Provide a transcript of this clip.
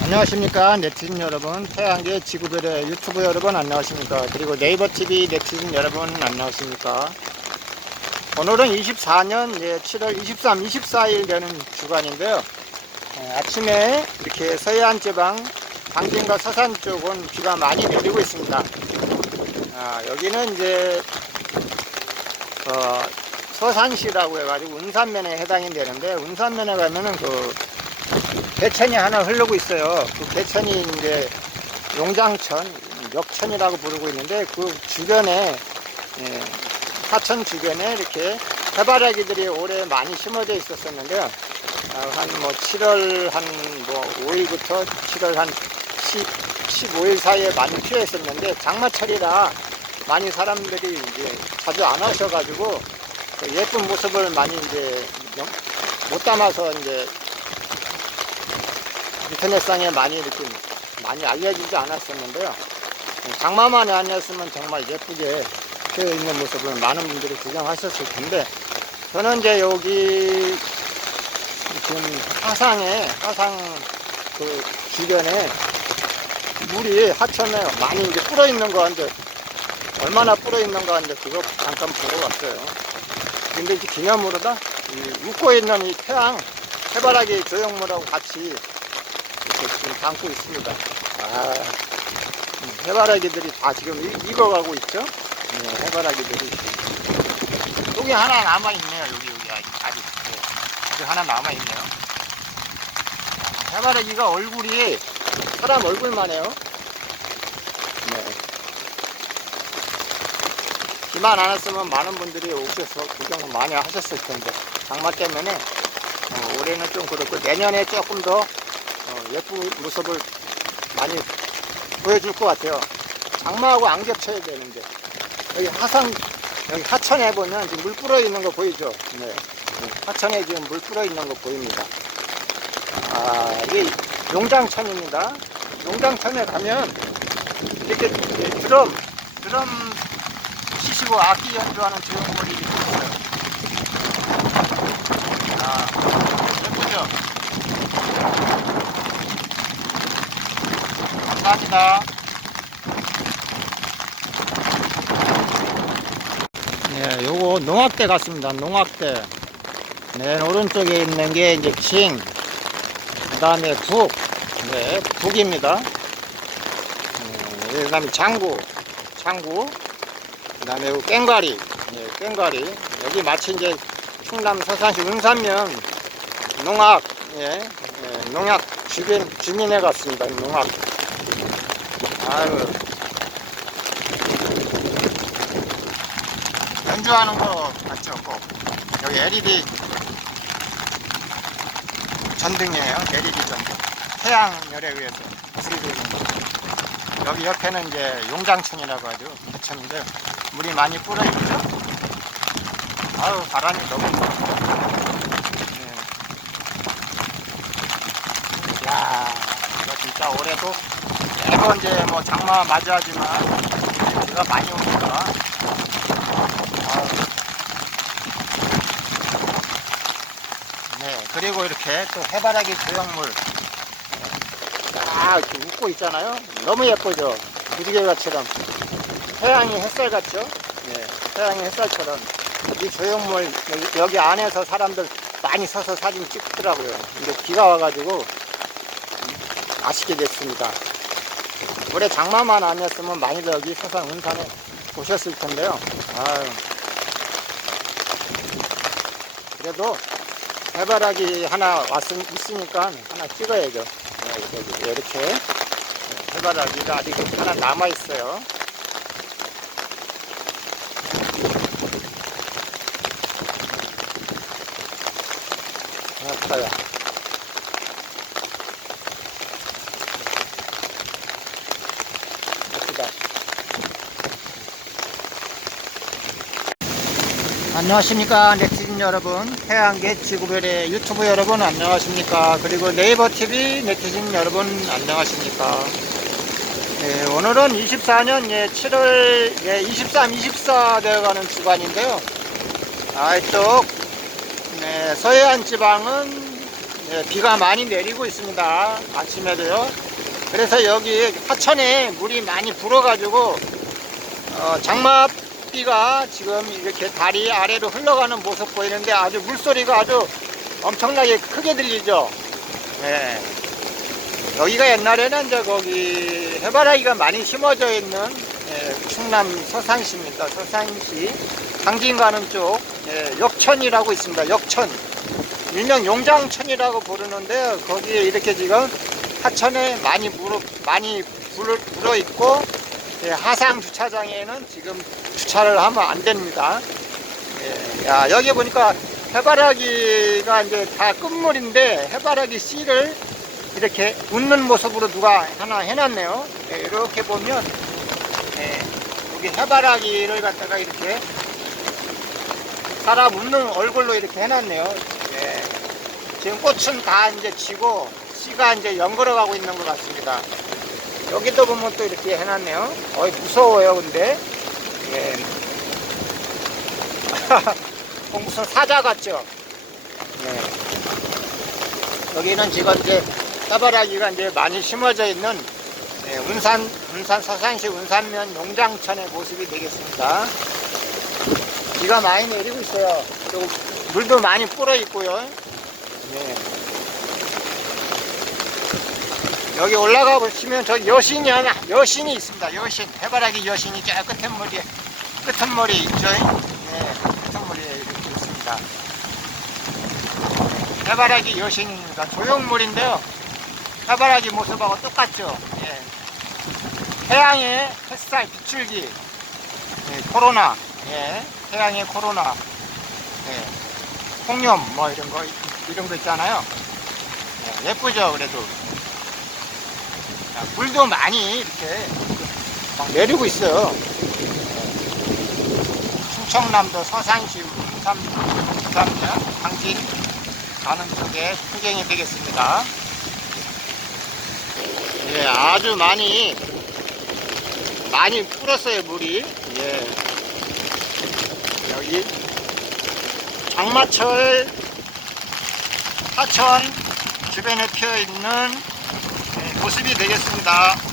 안녕하십니까 네티즌 여러분. 태양계 지구별의 유튜브 여러분 안녕하십니까. 그리고 네이버 TV 네티즌 여러분 안녕하십니까. 오늘은 24년 7월 23, 24일 되는 주간인데요. 어, 아침에 이렇게 서해안 지방 당진과 서산 쪽은 비가 많이 내리고 있습니다. 아, 여기는 이제 어, 서산시라고 해가지고 운산면에 해당이 되는데 운산면에 가면은 그 개천이 하나 흐르고 있어요. 그 개천이 이제 용장천, 역천이라고 부르고 있는데 그 주변에 예, 하천 주변에 이렇게 해바라기들이 올해 많이 심어져 있었었는데요. 한 뭐 7월 한뭐 5일부터 7월 한 10, 15일 사이에 많이 피어있었는데 장마철이라 많이 사람들이 이제 자주 안 오셔가지고 그 예쁜 모습을 많이 이제 영- 못 담아서 이제 인터넷상에 많이 이렇게 많이 알려지지 않았었는데요. 장마만 아니었으면 정말 예쁘게 피어 있는 모습을 많은 분들이 구경하셨을 텐데 저는 이제 여기 지금 하상에 하상 그 주변에 물이 하천에 많이 이제 불어 있는 거 이제 얼마나 불어 있는 거 이제 그거 잠깐 보러 왔어요. 근데 이제 기념으로다 이 웃고 있는 이 태양 해바라기 조형물하고 같이 이렇게 지금 담고 있습니다. 아, 음, 해바라기들이 다 지금 이- 익어가고 있죠? 네, 해바라기들이. 여기 하나 남아있네요, 여기, 여기, 아직. 네. 아직 하나 남아있네요. 아, 해바라기가 얼굴이 사람 얼굴만 해요. 네. 비만 안 왔으면 많은 분들이 오셔서 구경을 많이 하셨을 텐데, 장마 때문에 어, 올해는 좀 그렇고, 내년에 조금 더 어, 예쁜 모습을 많이 보여줄 것 같아요. 장마하고 안 겹쳐야 되는데 여기 하상 여기 하천에 보면 지금 물 불어 있는 거 보이죠? 네. 네, 하천에 지금 물 불어 있는 거 보입니다. 아 이게 용장천입니다. 용장천에 가면 이렇게 드럼 드럼 치시고 악기 연주하는 조형물이 있어요. 아 예쁘죠? 감사합니다. 네, 요거 농악대 같습니다. 농악대. 네, 오른쪽에 있는 게 이제 킹. 그 다음에 북. 네, 북입니다. 그 다음에 장구. 장구. 그 다음에 요 깽가리. 네, 깽가리. 여기 마치 이제 충남 서산시 운산면 농악. 예, 예, 농약 주민, 주민회 같습니다. 이 농악. 아유. 연주하는 거 같죠, 꼭. 여기 LED 전등이에요. LED 전등. 태양열에 의해서 불이 되는 거. 여기 옆에는 이제 용장천이라고 하죠. 개천인데 물이 많이 불어 있죠. 아유, 바람이 너무 네. 야, 이거 진짜 올해도 매번 이제 뭐 장마 맞이하지만 비가 많이. 아유. 네, 그리고 이렇게 또 해바라기 조형물 네, 딱 이렇게 웃고 있잖아요. 너무 예쁘죠? 무지개같처럼 태양이 햇살 같죠? 네, 태양이 햇살처럼 이 조형물 여기, 여기 안에서 사람들 많이 서서 사진 찍더라고요. 근데 비가 와가지고 아쉽게 됐습니다. 올해 장마만 아니었으면 많이들 여기 서산 운산에 오셨을 텐데요. 아유. 그래도 해바라기 하나 왔, 있으니까 하나 찍어야죠. 네, 이렇게 네, 해바라기가 아직 하나 남아 있어요. 아파요. 안녕하십니까 네티즌 여러분 태양계 지구별의 유튜브 여러분 안녕하십니까 그리고 네이버 TV 네티즌 여러분 안녕하십니까 네, 오늘은 24년 예, 7월 예, 23, 24 되어가는 주간인데요 아, 이쪽 네, 서해안 지방은 예, 비가 많이 내리고 있습니다. 아침에도요. 그래서 여기 하천에 물이 많이 불어가지고 어, 장 맛비가 지금 이렇게 다리 아래로 흘러가는 모습 보이는데 아주 물소리가 아주 엄청나게 크게 들리죠. 네. 여기가 옛날에는 이제 거기 해바라기가 많이 심어져 있는 예, 충남 서산시입니다. 서산시 강진 가는 쪽 예, 역천이라고 있습니다. 역천 일명 용장천이라고 부르는데 거기에 이렇게 지금 하천에 많이 물 많이 불, 불어 있고 예, 하상 주차장에는 지금 주차를 하면 안 됩니다. 예, 야, 여기 보니까 해바라기가 이제 다 끝물인데 해바라기 씨를 이렇게 웃는 모습으로 누가 하나 해놨네요. 예, 이렇게 보면 예, 여기 해바라기를 갖다가 이렇게 사람 웃는 얼굴로 이렇게 해놨네요. 예, 지금 꽃은 다 이제 지고 씨가 이제 연걸어 가고 있는 것 같습니다. 여기도 보면 또 이렇게 해놨네요. 어이 무서워요, 근데. 예. 어, 무슨 사자 같죠? 예. 여기는 지금 이제 해바라기가 이제 많이 심어져 있는 예, 운산, 운산 서산시 운산면 용장천의 모습이 되겠습니다. 비가 많이 내리고 있어요. 그리고 물도 많이 불어 있고요. 예. 여기 올라가 보시면 저 여신이 하나, 여신이 있습니다. 여신, 해바라기 여신이 저 끝은 머리에, 끝은 머리에 있죠. 네, 끝은 머리에 이렇게 있습니다. 해바라기 여신입니다. 조형물인데요. 해바라기 모습하고 똑같죠. 예. 태양의 햇살 비출기, 예, 코로나, 예, 태양의 코로나, 예, 홍염 뭐 이런 거 이런 거 있잖아요. 예, 예쁘죠, 그래도. 자, 물도 많이 이렇게 막 내리고 있어요. 예. 충청남도 서산시 운삼, 운삼면 강진 가는 쪽에 풍경이 되겠습니다. 예, 아주 많이 많이 불었어요 물이. 예. 여기 장마철 하천 주변에 피어 있는 예, 모습이 되겠습니다.